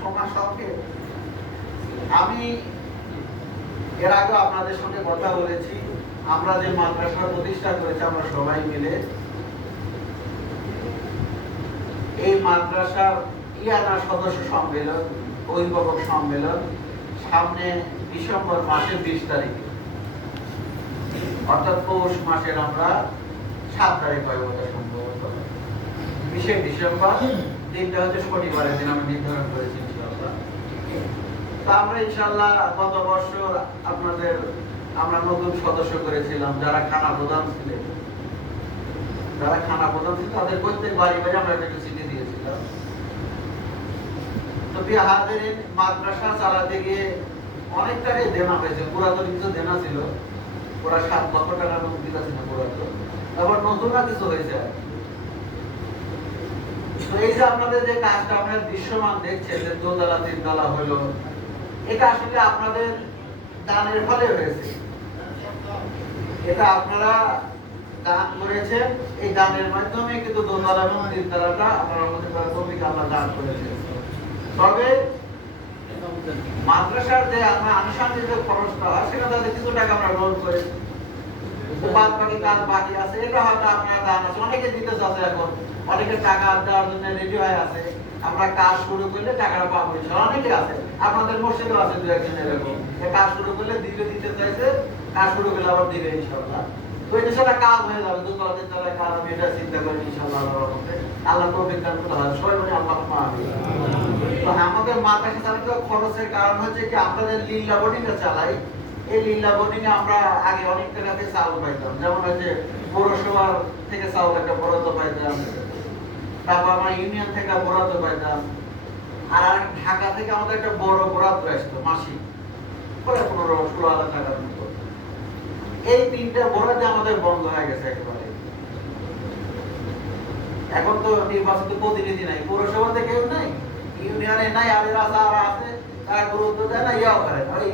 সময় সঙ্গে আমি এর আগে আপনাদের সঙ্গে কথা বলেছি। আমরা যে মাদ্রাসা প্রতিষ্ঠা করেছি আমরা সবাই মিলে, এই মাদ্রাসার ইয়ানা সদস্য সম্মেলন, অভিভাবক সম্মেলন সামনে ডিসেম্বর মাসের 20 তারিখে, অর্থাৎ পৌষ মাসের আমরা 7 তারিখ হয় ওটা সম্ভবত 20 ডিসেম্বর, দিনটা হচ্ছে শনিবারের দিন আমরা নির্ধারণ করেছি ইনশাআল্লাহ। তা আমরা ইনশাআল্লাহ গত বছর আমরা নতুন সদস্য করেছিলাম, যারা খানা প্রধান ছিলেন তাদের প্রত্যেক বাড়ি বাড়ি আমরা একটা চিঠি দিয়েছিলাম। তো বিহারের মাদ্রাসা চালাতে গিয়ে অনেক টাকাই দেনা হয়েছে, পুরাতন কিছু দেনা ছিল, ওরা 7 লক্ষ টাকার মতো দিতেছে না পুরাতন, আবার নতুন কিছু হয়েছে। তো এই যে আপনাদের যে কাজটা আপনারা দৃশ্যমান দেখছেন, যে 2 তলা 3 তলা হলো, এটা আসলে আপনাদের দানের ফলে হয়েছে। এটা আপনারা দান করেছেন, এই দানের মাধ্যমে কিন্তু 2 তলা এবং 3 তলাটা আপনারা মধ্যে ভূমিকা আমরা দান করেছেন। তবে মাদ্রাসার যে আমরা আনুষঙ্গিক যে খরচটা হয় সেটা তাদের কিছু টাকা আমরা রোল করেছি, বাদ বাকি কাজ বাকি আছে, এটা হয়তো আপনারা দান আছে, অনেকে দিতে চাচ্ছে, এখন অনেকে টাকা দেওয়ার জন্য রেডি হয়ে আছে। আমরা কাজ শুরু করলে টাকাটা পাবো, অনেকে আছে, আপনাদের মসজিদেও আছে 2-1 জন এরকম, কাজ শুরু করলে দিতে চাইছে, কাজ শুরু করলে আবার দিবে ইনশাআল্লাহ। তো এটা সেটা কাজ হয়ে যাবে, 2 তলা 3 তলা কাজ, আমি এটা চিন্তা করি ইনশাআল্লাহ আল্লাহর রহমতে। আল্লাহ তৌফিক দান করতে হয়, সবাই বলি আল্লাহুম্মা আমিন। তো আমাদের মাদ্রাসা চালাতে খরচের কারণ হচ্ছে কি, আপনাদের লিল্লাহ বোর্ডিংটা চালাই, এই লিল্লাহ বোর্ডিং এ আমরা আগে অনেক টাকাতে চাউল পাইতাম, যেমন হচ্ছে পৌরসভার থেকে চাউল একটা বরাদ্দ পাইতাম, তারপর আমরা ইউনিয়ন থেকে বরাদ্দ পাইতাম, আর ঢাকা থেকে আমাদের একটা বড় বরাদ্দ আসতো মাসিক, প্রায় 15-16 হাজার টাকার মতো। এই 3টা বরাদ্দ আমাদের বন্ধ হয়ে গেছে একেবারে। এখন তো নির্বাচিত প্রতিনিধি নাই, পৌরসভা থেকে কেউ নাই, ইউনিয়নে নাই, আর যারা আছে তারা গুরুত্ব দেয় না, ইয়াও করে না। ওই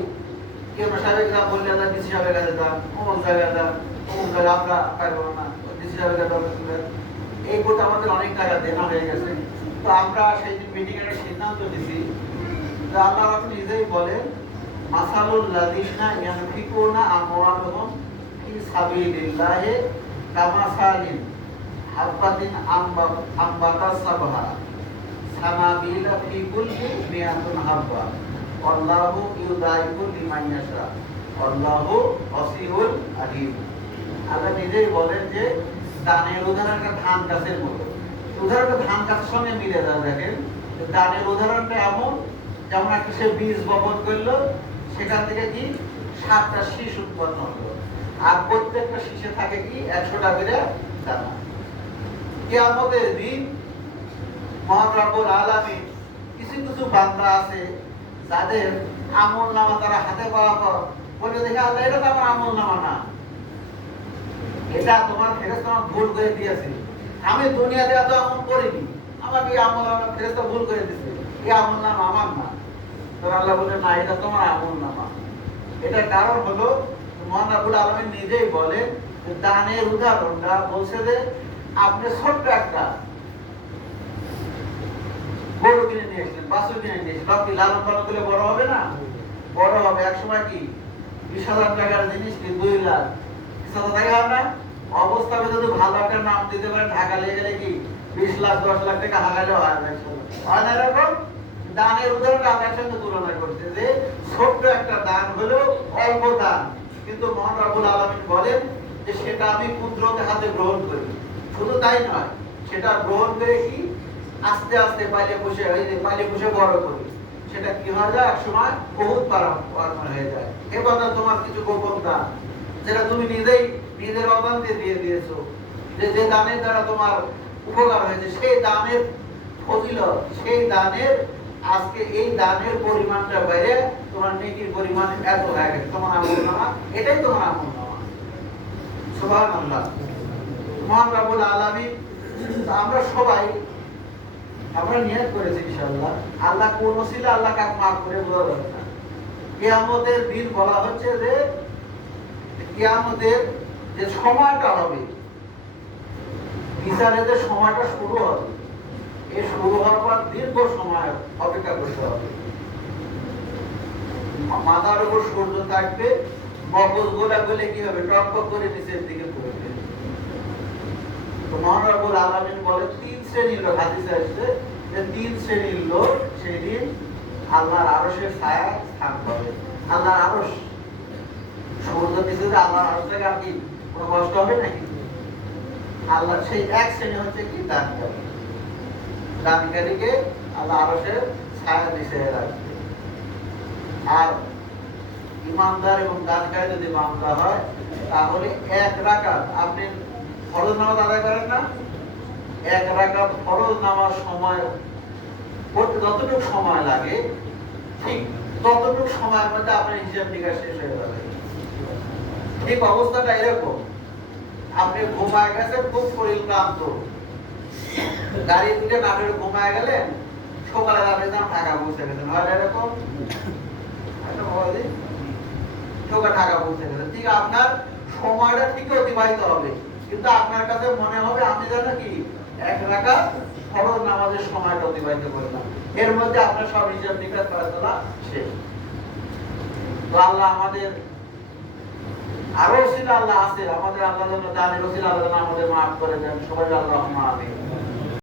কেউ সাহেবের কাছে বললে ডিসি সাহেবের কাছে দাম, অমুক জায়গায় দাম, অমুক জায়গায় আমরা পারবো না, ডিসি সাহেবের কাছে। এই কোটা আমাদের অনেক টাকা দেনা হয়ে গেছে। তো আমরা সেই দিন মিটিং এর সিদ্ধান্ত নিয়েছি যে আল্লাহ রাসূল নিজেই বলেন, মাসালুল লাযিনা ইয়ানফিকুনা আমওয়ালাহুম ফি সাবিলিল্লাহি কামাসালিন হাব্বাতিন আমবাতা সাবহা সানাবিলা ফি কুল্লি মিয়াতুন হাব্বা আল্লাহু ইউদাইফু লিমান ইয়াশা আল্লাহু ওয়াসিউল আলিম। আল্লাহ নিজেই বলেন যে দানের উদাহরণ একটা ধান গাছের মতো, উদাহরণটা ধান গাছের সঙ্গে মিলে যায়। দেখেন দানের উদাহরণটা এমন, যেমন একটা সে বীজ বপন করলো, সেখান থেকে কি 7টা শীষ উৎপন্ন হলো, আর প্রত্যেকটা শীষে থাকে কি 100টা করে দানা। কিয়ামতের দিন মহান রব্বুল আলামিন কিছু বান্দা আছে যাদের আমলনামা তারা হাতে পাওয়া পর বলে, দেখে আল্লাহ এটা তো আমার আমলনামা না, এটা তোমার ফেরেশতা ভুল করে দিয়েছে, আমি দুনিয়াতে এত আমল করিনি, আমাকে এই আমলনামা ফেরেশতা ভুল করে দিয়েছে, এই আমলনামা আমার না। তো আল্লাহ বলে, না এটা তোমার আমলনামা। এটা কারণ হলো মহান রব্বুল আলামিন নিজেই বলেন যে দানের উদাহরণটা বলছে যে আপনি ছোট্ট একটা গরু কিনে নিয়ে এসেছেন, বাছুর কিনে নিয়ে এসেছেন, আপনি লালন পালন করলে বড় হবে না? বড় হবে। এক সময় কি 20,000 টাকার জিনিস কি 2 লাখ 20,000 টাকা হবে না? অবস্থায় যদি ভালো একটা নাম দিতে পারেন, ঢাকা লেগে গেলে কি 20 লাখ 10 লাখ টাকা হারালেও হয় না। হয় না এরকম? দানের উদাহরণটা আল্লাহর সঙ্গে তুলনা করছে যে ছোট্ট একটা দান হলেও অল্প দান, কিন্তু মহান রব্বুল আলামিন বলেন যে সেটা আমি কুদরতের হাতে গ্রহণ করি। শুধু তাই নয়, সেটা গ্রহণ করে কি আস্তে আস্তে পাইলে বসে বড় করি, সেটা কি হয়ে যায়, এক সময় বহুত পারামার হয়ে যায়। এ কথা তোমার কিছু গোপন দান, যেটা তুমি নিজের অজান্তে দিয়ে দিয়েছো, যে দানের দ্বারা তোমার উপকার হয়েছে, সেই দানের ফজিলত, সেই দানের আজকে এই দানের পরিমাণটা বাইরে তোমার নেকির পরিমাণ এত হয়ে গেছে, তোমার আমলনামা, এটাই তোমার আমলনামা। সুবহানাল্লাহ। মহান রব্বুল আলামিন, আমরা সবাই আমরা নিয়ত করেছি ইনশাআল্লাহ, আল্লাহ কোন ছিল আল্লাহ কাকে মাফ করে বলা যাবে না। কিয়ামতের দিন বলা হচ্ছে যে কিয়ামতের যে সময়টা হবে, বিচারের যে সময়টা শুরু হবে, এই শুরু হওয়ার পর দীর্ঘ সময় অপেক্ষা করতে হবে। মাথার উপর সূর্য থাকবে, মগজ গোলা গলে কি হবে, টক করে নিচের দিকে পড়বে। তো মহানবুল আলামিন বলে 3 শ্রেণীর লোক, হাদিসে আসছে যে 3 শ্রেণীর লোক সেদিন আল্লাহর আরশের ছায়া স্থান পাবে। আল্লাহর আরশ, সূর্য নিচে যে আল্লাহর আরশ থেকে আর কি কোনো কষ্ট হবে নাকি? আল্লাহ সেই এক শ্রেণী হচ্ছে কি দানকারী। দানকারীকে আল্লাহ আরশের ছায়া নিচে রাখবে। আর ইমানদার এবং দানকারী যদি মামলা হয় তাহলে 1 রাকাত, আপনি ফরজ নামাজ আদায় করেন না, 1 রাকাত ফরজ নামাজ সময় করতে যতটুকু সময় লাগে ঠিক ততটুকু সময়ের মধ্যে আপনার হিসাব নিকাশ শেষ হয়ে যাবে। ঠিক অবস্থাটা এরকম, আপনি ঘুমায় গেছেন, খুব শরীর ক্লান্ত, গাড়ি তুলে নাটোরে ঘুমায় গেলেন, সকালে আপনি ঢাকা পৌঁছে গেছেন, হয় এরকম ঢাকা পৌঁছে গেছেন। ঠিক আপনার সময়টা ঠিক অতিবাহিত হবে, কিন্তু আপনার কাছে মনে হবে আমি যেন কি 1 রাকাত ফরজ নামাজের সময়টা অতিবাহিত করলাম, এর মধ্যে আপনার সব হিসাব নিকাশ করা চলা শেষ। তো আল্লাহ আমাদের আরো ওসিলা আল্লাহ আছে, আমাদের আল্লাহ যেন জানের ওসিলা আল্লাহ আমাদের মাফ করে দেন। সবাই আল্লাহুম্মা আমিন।